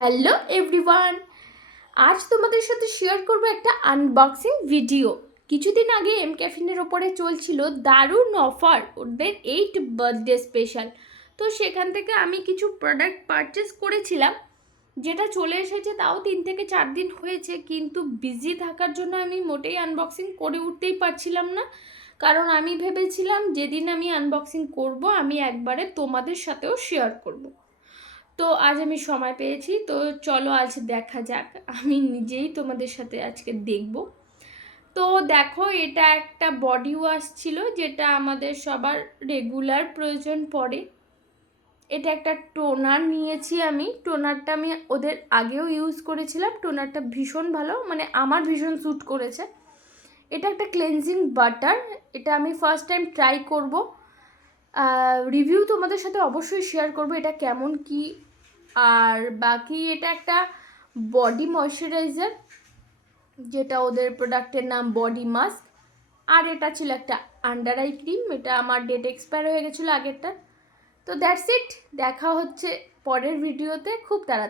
Hello everyone, আজ তোমাদের সাথে শেয়ার করব একটা আনবক্সিং ভিডিও। কিছুদিন আগে এম ক্যাফিনের ওপরে চলছিল দারুণ অফার, ওদের 8 বার্থডে স্পেশাল। তো সেখান থেকে আমি কিছু প্রোডাক্ট পারচেস করেছিলাম, যেটা চলে এসেছে তাও 3 থেকে 4 দিন হয়েছে, কিন্তু বিজি থাকার জন্য আমি মোটেই আনবক্সিং করে উঠতেই পারছিলাম না। কারণ আমি ভেবেছিলাম যেদিন আমি আনবক্সিং করব আমি একবারে তোমাদের সাথেও শেয়ার করব। তো আজ আমি সময় পেয়েছি, তো চলো আজ দেখা যাক, আমি নিজেই তোমাদের সাথে আজকে দেখব। তো দেখো, এটা একটা বডি ওয়াশ ছিল যেটা আমাদের সবার রেগুলার প্রয়োজন পড়ে। এটা একটা টোনার নিয়েছি আমি। টোনারটা আমি ওদের আগেও ইউজ করেছিলাম, টোনারটা ভীষণ ভালো, মানে আমার ভীষণ স্যুট করেছে। এটা একটা ক্লেনজিং বাটার, এটা আমি ফার্স্ট টাইম ট্রাই করব। রিভিউ তোমাদের সাথে অবশ্যই শেয়ার করব এটা কেমন কি। আর বাকি এটা একটা বডি ময়শ্চারাইজার, যেটা ওদের প্রোডাক্টের নাম বডি মাস্ক। আর এটা ছিল একটা আন্ডার আই ক্রিম, এটা আমার ডেট এক্সপায়ার হয়ে গেছিলো আগেরটা। তো দ্যাটস ইট, দেখা হচ্ছে পরের ভিডিওতে খুব তাড়াতাড়ি।